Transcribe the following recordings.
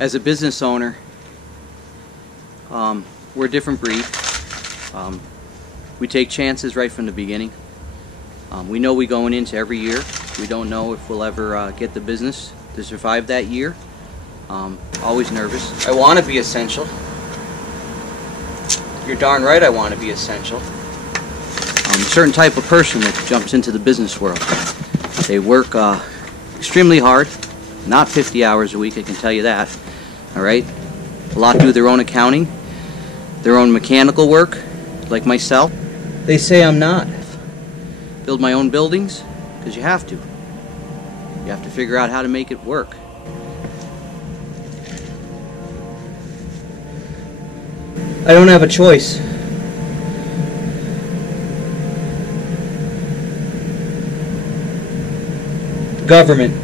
As a business owner, we're a different breed. We take chances right from the beginning. We know we're going into every year. We don't know if we'll ever get the business to survive that year. Always nervous. I want to be essential. You're darn right I want to be essential. A certain type of person that jumps into the business world. They work extremely hard, not 50 hours a week, I can tell you that. All right? A lot do their own accounting, their own mechanical work, like myself. They say I'm not. Build my own buildings, because you have to. You have to figure out how to make it work. I don't have a choice. The government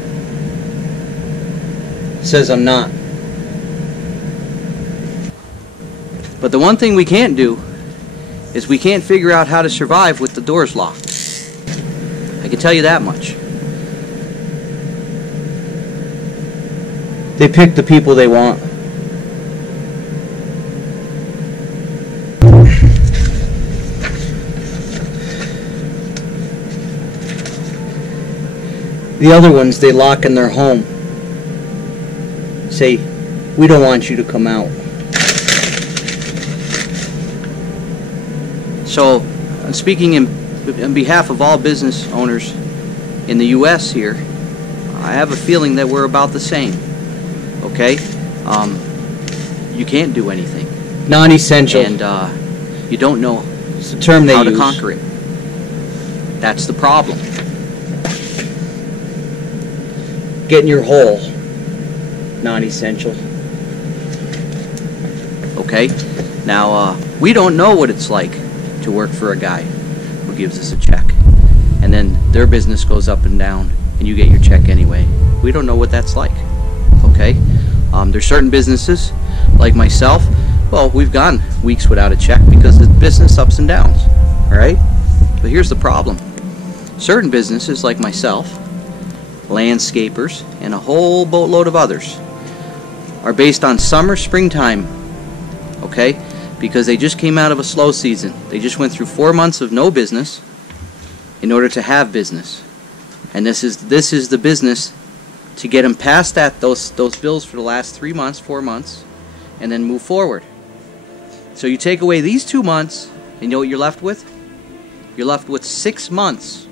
says I'm not. But the one thing we can't do is we can't figure out how to survive with the doors locked. I can tell you that much. They pick the people they want. The other ones they lock in their home. Say, we don't want you to come out. So, I'm speaking in behalf of all business owners in the U.S. here. I have a feeling that we're about the same. Okay? You can't do anything. Non-essential. And you don't know it's the term how to conquer it. That's the problem. Get in your hole. Non-essential. Okay? Now, we don't know what it's like to work for a guy who gives us a check. And then their business goes up and down, and you get your check anyway. We don't know what that's like. Okay? There's certain businesses, like myself, well, we've gone weeks without a check because the business ups and downs. Alright? But here's the problem. Certain businesses, like myself, landscapers, and a whole boatload of others, are based on summer, springtime. Okay? Because they just came out of a slow season. They just went through 4 months of no business in order to have business. And this is the business to get them past those bills for the last 3 months, 4 months, and then move forward. So you take away these 2 months, and you know what you're left with? You're left with 6 months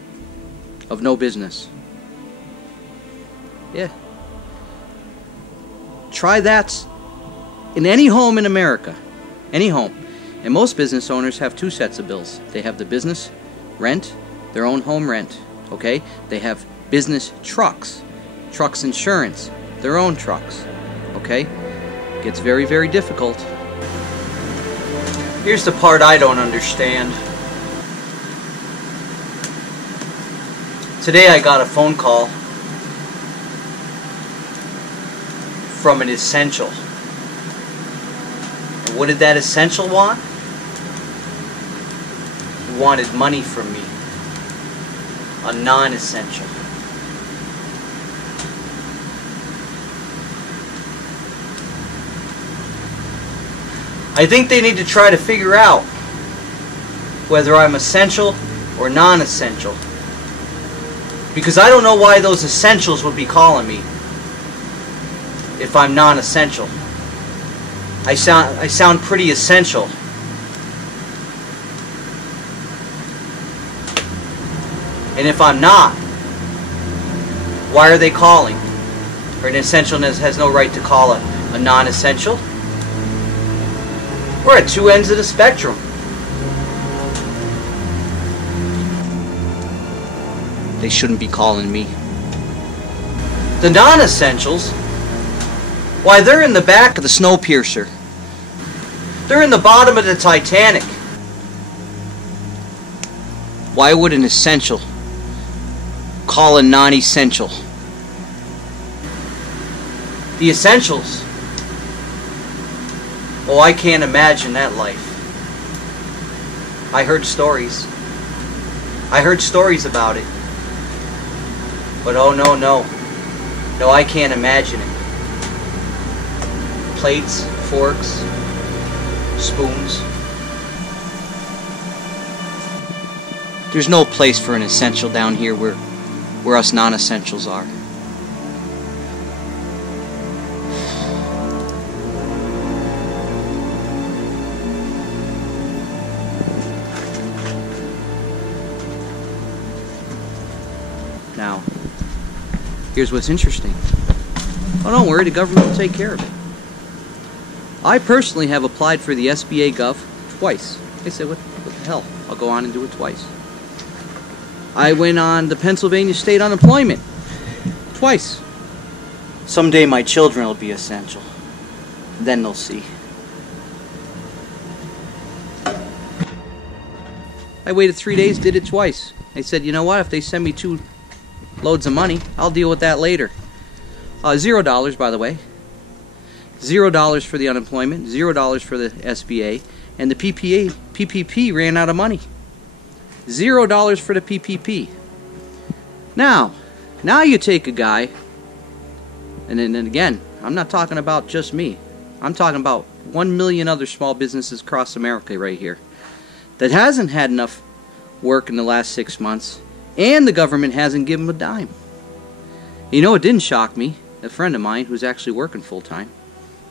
of no business. Yeah. Try that in any home in America. Any home. And most business owners have 2 sets of bills. They have the business rent, their own home rent. Okay? They have business trucks, trucks insurance, their own trucks. Okay? It gets very, very difficult. Here's the part I don't understand. Today I got a phone call from an essential. And what did that essential want? He wanted money from me. A non-essential. I think they need to try to figure out whether I'm essential or non-essential. Because I don't know why those essentials would be calling me if I'm non-essential. I sound pretty essential. And if I'm not, why are they calling? Or an essential has no right to call a non-essential? We're at 2 ends of the spectrum. They shouldn't be calling me. The non-essentials, why, they're in the back of the Snowpiercer. They're in the bottom of the Titanic. Why would an essential call a non-essential? The essentials. Oh, I can't imagine that life. I heard stories. I heard stories about it. But oh no, no. No, I can't imagine it. plates, forks, spoons. There's no place for an essential down here where us non-essentials are. Now, here's what's interesting. Oh, don't worry, the government will take care of it. I personally have applied for the SBA Gov twice. They said, what the hell? I'll go on and do it twice. I went on the Pennsylvania State Unemployment twice. Someday my children will be essential. Then they'll see. I waited 3 days, did it twice. They said, you know what, if they send me 2 loads of money, I'll deal with that later. $0, by the way. $0 for the unemployment, $0 for the SBA, and the PPP ran out of money. $0 for the PPP. Now you take a guy, and then again, I'm not talking about just me. I'm talking about 1 million other small businesses across America right here that hasn't had enough work in the last 6 months, and the government hasn't given them a dime. You know, it didn't shock me. A friend of mine who's actually working full-time,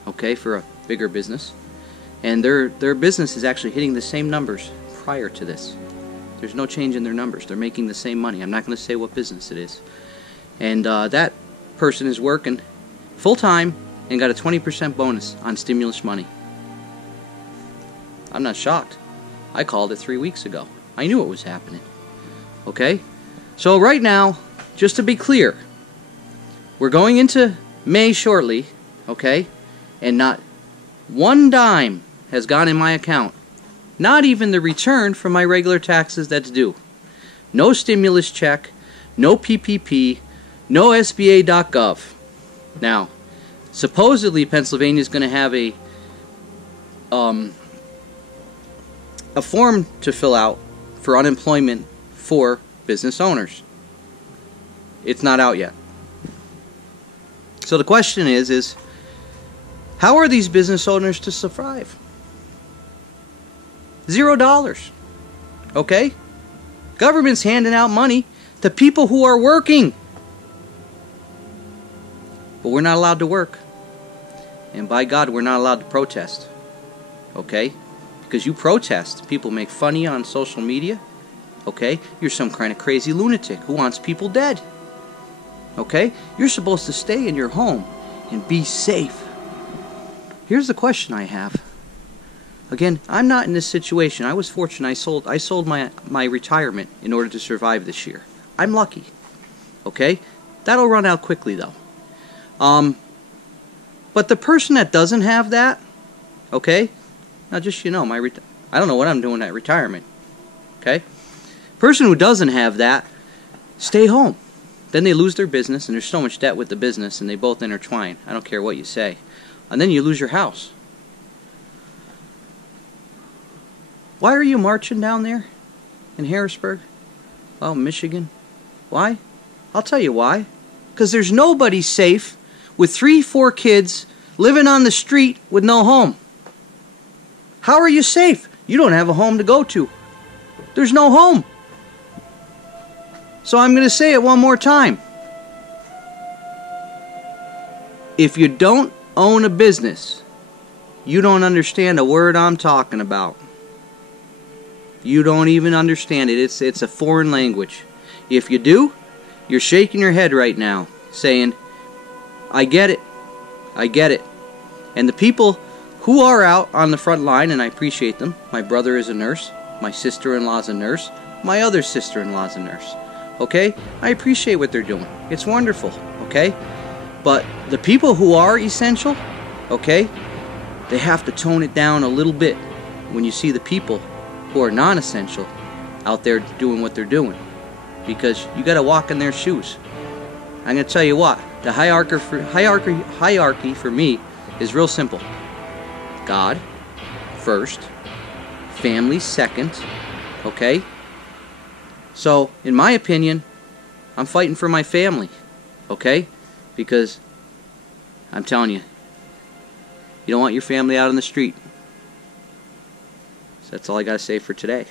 okay, for a bigger business, and their business is actually hitting the same numbers prior to this. There's no change in their numbers. They're making the same money. I'm not going to say what business it is. And that person is working full-time and got a 20% bonus on stimulus money. I'm not shocked. I called it 3 weeks ago. I knew it was happening. Okay? So right now, just to be clear, we're going into May shortly, okay? And not one dime has gone in my account. Not even the return for my regular taxes that's due. No stimulus check, no PPP, no SBA.gov. Now, supposedly Pennsylvania is going to have a form to fill out for unemployment for business owners. It's not out yet. So the question is how are these business owners to survive? $0. Okay? Government's handing out money to people who are working. But we're not allowed to work. And by God, we're not allowed to protest. Okay? Because you protest, people make fun of you on social media. Okay? You're some kind of crazy lunatic who wants people dead. Okay? You're supposed to stay in your home and be safe. Here's the question I have. Again, I'm not in this situation. I was fortunate. I sold my retirement in order to survive this year. I'm lucky. Okay? That'll run out quickly though. But the person that doesn't have that, okay? Now just, you know, I don't know what I'm doing at retirement. Okay? Person who doesn't have that, stay home. Then they lose their business, and there's so much debt with the business, and they both intertwine. I don't care what you say. And then you lose your house. Why are you marching down there in Harrisburg? Oh, Michigan. Why? I'll tell you why. Because there's nobody safe with 3-4 kids living on the street with no home. How are you safe? You don't have a home to go to. There's no home. So I'm going to say it one more time. If you don't own a business, you don't understand a word I'm talking about. You don't even understand it. It's a foreign language. If you do, you're shaking your head right now, saying, I get it. I get it. And the people who are out on the front line, and I appreciate them. My brother is a nurse. My sister-in-law's a nurse. My other sister-in-law's a nurse. Okay? I appreciate what they're doing. It's wonderful. Okay? But the people who are essential, okay, they have to tone it down a little bit when you see the people who are non-essential out there doing what they're doing. Because you got to walk in their shoes. I'm going to tell you what. The hierarchy for me is real simple. God first, family second, okay? So, in my opinion, I'm fighting for my family, okay? Because, I'm telling you, You don't want your family out on the street. So that's all I got to say for today.